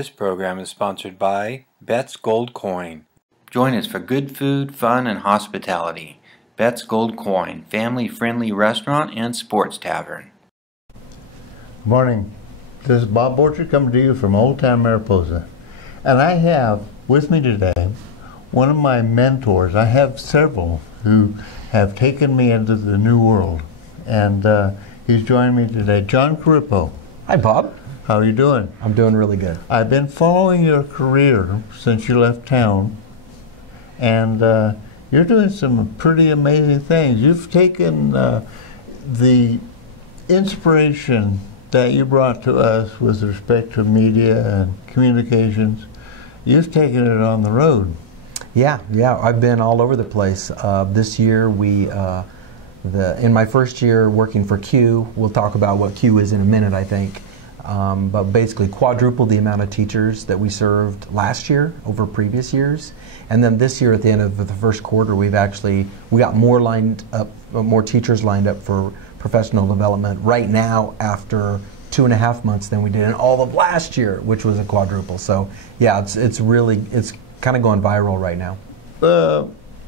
This program is sponsored by Bet's Gold Coin. Join us for good food, fun, and hospitality. Bet's Gold Coin, family-friendly restaurant and sports tavern. Good morning. This is Bob Borcher coming to you from Old Town Mariposa. And I have with me today one of my mentors. I have several who have taken me into the new world. And he's joining me today, John Corippo. Hi, Bob. How are you doing? I'm doing really good. I've been following your career since you left town, and you're doing some pretty amazing things. You've taken the inspiration that you brought to us with respect to media and communications, you've taken it on the road. Yeah, I've been all over the place. This year, in my first year working for Q, we'll talk about what Q is in a minute, I think. But basically quadrupled the amount of teachers that we served last year over previous years. And then this year at the end of the first quarter, we got more teachers lined up for professional development right now after 2.5 months than we did in all of last year, which was a quadruple. So yeah, it's kind of going viral right now.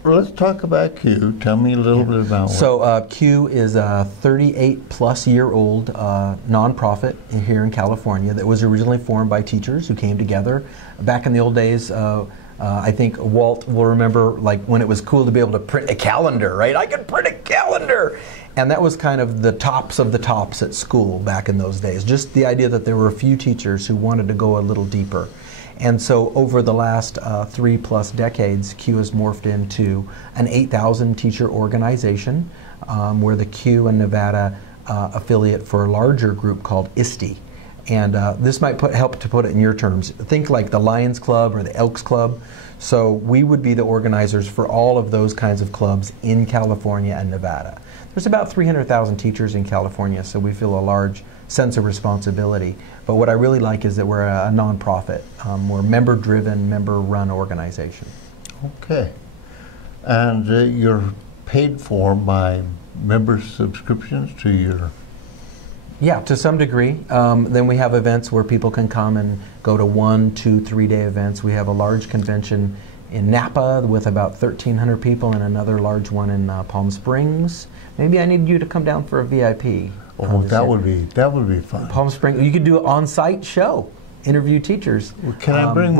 Let's talk about Q. Tell me a little bit about it. So Q is a 38-plus-year-old nonprofit here in California that was originally formed by teachers who came together. Back in the old days, I think Walt will remember like when it was cool to be able to print a calendar, right? I could print a calendar! And that was kind of the tops of the tops at school back in those days. Just the idea that there were a few teachers who wanted to go a little deeper. And so over the last 3+ decades, Q has morphed into an 8,000 teacher organization. We're the Q and Nevada affiliate for a larger group called ISTE. And this might help to put it in your terms. Think like the Lions Club or the Elks Club. So we would be the organizers for all of those kinds of clubs in California and Nevada. There's about 300,000 teachers in California, so we feel a large sense of responsibility. But what I really like is that we're a nonprofit. We're a member-driven, member-run organization. Okay. And you're paid for by member subscriptions to your... Yeah, to some degree. Then we have events where people can come and go to 1, 2, 3-day events. We have a large convention in Napa with about 1,300 people and another large one in Palm Springs. Maybe I need you to come down for a VIP. Oh, that would be fun. Palm Springs, you could do an on-site show, interview teachers. Well, can I bring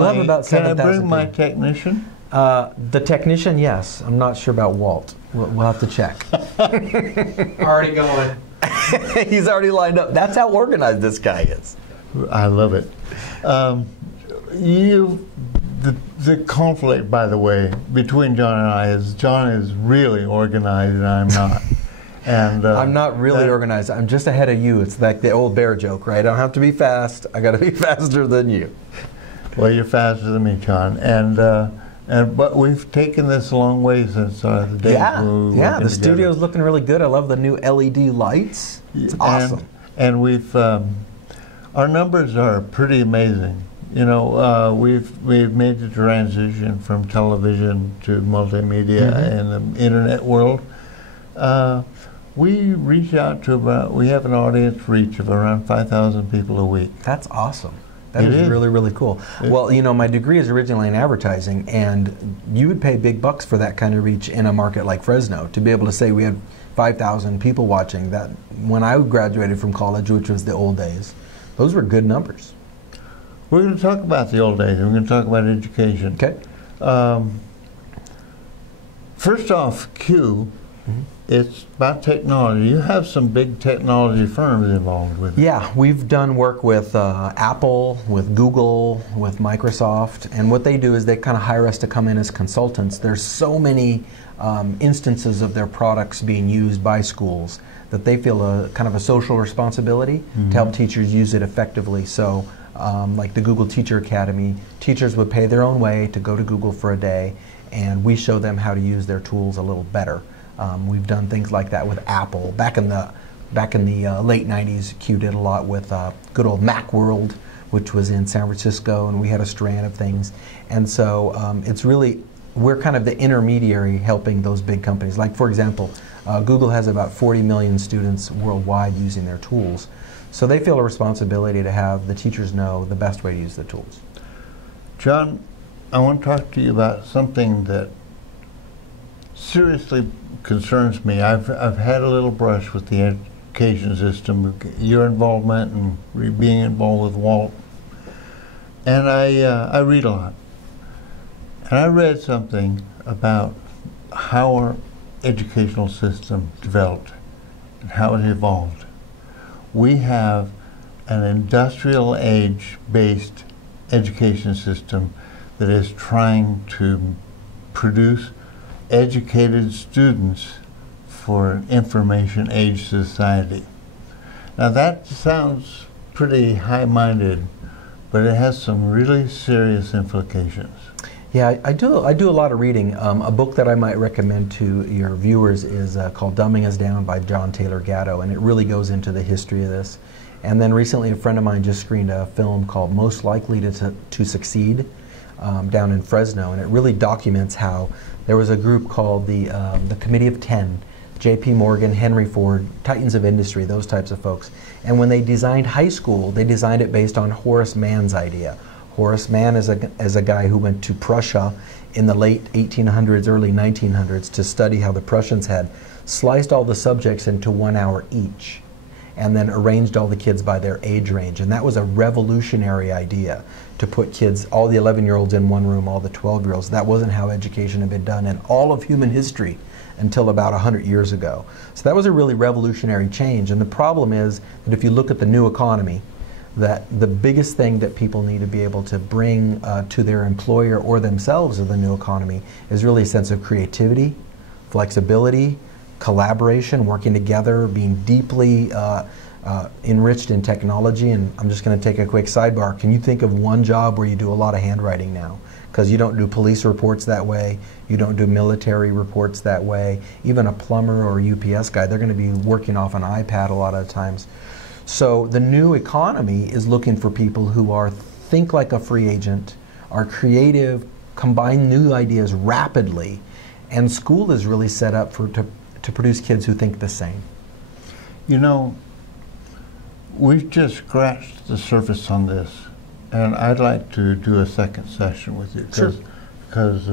my technician? The technician, yes. I'm not sure about Walt. We'll have to check. Already going. He's already lined up. That's how organized this guy is. I love it. The conflict, by the way, between John and I is John is really organized and I'm not. And I'm not really organized. I'm just ahead of you. It's like the old bear joke, right? I don't have to be fast. I got to be faster than you. Well, you're faster than me, John. But we've taken this a long way since the day we Yeah, the studio's looking really good. I love the new LED lights. It's awesome. And we've our numbers are pretty amazing. You know, we've made the transition from television to multimedia in the internet world. We reach out to we have an audience reach of around 5,000 people a week. That's awesome. That is really, really cool. Well, you know, my degree is originally in advertising, and you would pay big bucks for that kind of reach in a market like Fresno. To be able to say we had 5,000 people watching, that when I graduated from college, which was the old days, those were good numbers. We're going to talk about the old days. We're going to talk about education. Okay. First off, Q. It's about technology. You have some big technology firms involved with it. Yeah, we've done work with Apple, with Google, with Microsoft, and what they do is they kind of hire us to come in as consultants. There's so many instances of their products being used by schools that they feel a kind of a social responsibility to help teachers use it effectively. So like the Google Teacher Academy, teachers would pay their own way to go to Google for a day, and we show them how to use their tools a little better. We've done things like that with Apple. Back in the late 90s, Q did a lot with good old Macworld, which was in San Francisco, and we had a strand of things. And so it's really, we're kind of the intermediary helping those big companies. Like, for example, Google has about 40 million students worldwide using their tools. So they feel a responsibility to have the teachers know the best way to use the tools. John, I want to talk to you about something that seriously concerns me. I've had a little brush with the education system, your involvement and being involved with Walt, and I read a lot. And I read something about how our educational system developed and how it evolved. We have an industrial age-based education system that is trying to produce educated students for an information age society. Now that sounds pretty high-minded, but it has some really serious implications. Yeah, I do a lot of reading. A book that I might recommend to your viewers is called Dumbing Us Down by John Taylor Gatto, and it really goes into the history of this. And then recently a friend of mine just screened a film called Most Likely to Succeed down in Fresno, and it really documents how there was a group called the Committee of 10, J.P. Morgan, Henry Ford, titans of industry, those types of folks. And when they designed high school, they designed it based on Horace Mann's idea. Horace Mann is a guy who went to Prussia in the late 1800s, early 1900s to study how the Prussians had sliced all the subjects into 1 hour each and then arranged all the kids by their age range. And that was a revolutionary idea, to put kids, all the 11-year-olds in one room, all the 12-year-olds. That wasn't how education had been done in all of human history until about 100 years ago. So that was a really revolutionary change. And the problem is that if you look at the new economy, that the biggest thing that people need to be able to bring to their employer or themselves of the new economy is really a sense of creativity, flexibility, collaboration, working together, being deeply enriched in technology. And I'm just going to take a quick sidebar. Can you think of one job where you do a lot of handwriting now? Because you don't do police reports that way, you don't do military reports that way, even a plumber or a UPS guy, they're going to be working off an iPad a lot of times. So the new economy is looking for people who think like a free agent, are creative, combine new ideas rapidly, and school is really set up to produce kids who think the same. You know, we've just scratched the surface on this, and I'd like to do a second session with you, because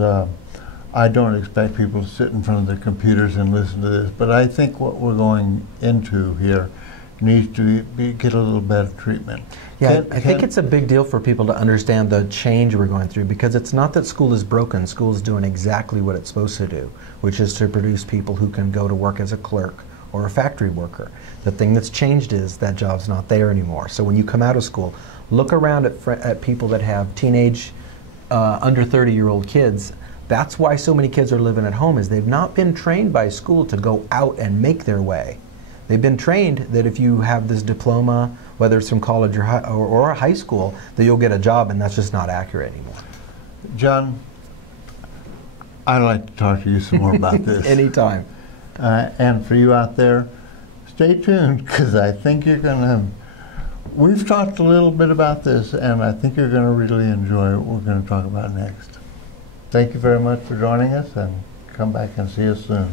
I don't expect people to sit in front of their computers and listen to this, but I think what we're going into here needs to get a little better treatment. Yeah, I think it's a big deal for people to understand the change we're going through, because it's not that school is broken. School is doing exactly what it's supposed to do, which is to produce people who can go to work as a clerk or a factory worker. The thing that's changed is that job's not there anymore. So when you come out of school, look around at people that have teenage, under 30-year-old kids. That's why so many kids are living at home, is they've not been trained by school to go out and make their way. They've been trained that if you have this diploma, whether it's from college or high school, that you'll get a job, and that's just not accurate anymore. John, I'd like to talk to you some more about this. Anytime. And for you out there, stay tuned, because I think you're going to... We've talked a little bit about this, and I think you're going to really enjoy what we're going to talk about next. Thank you very much for joining us, and come back and see us soon.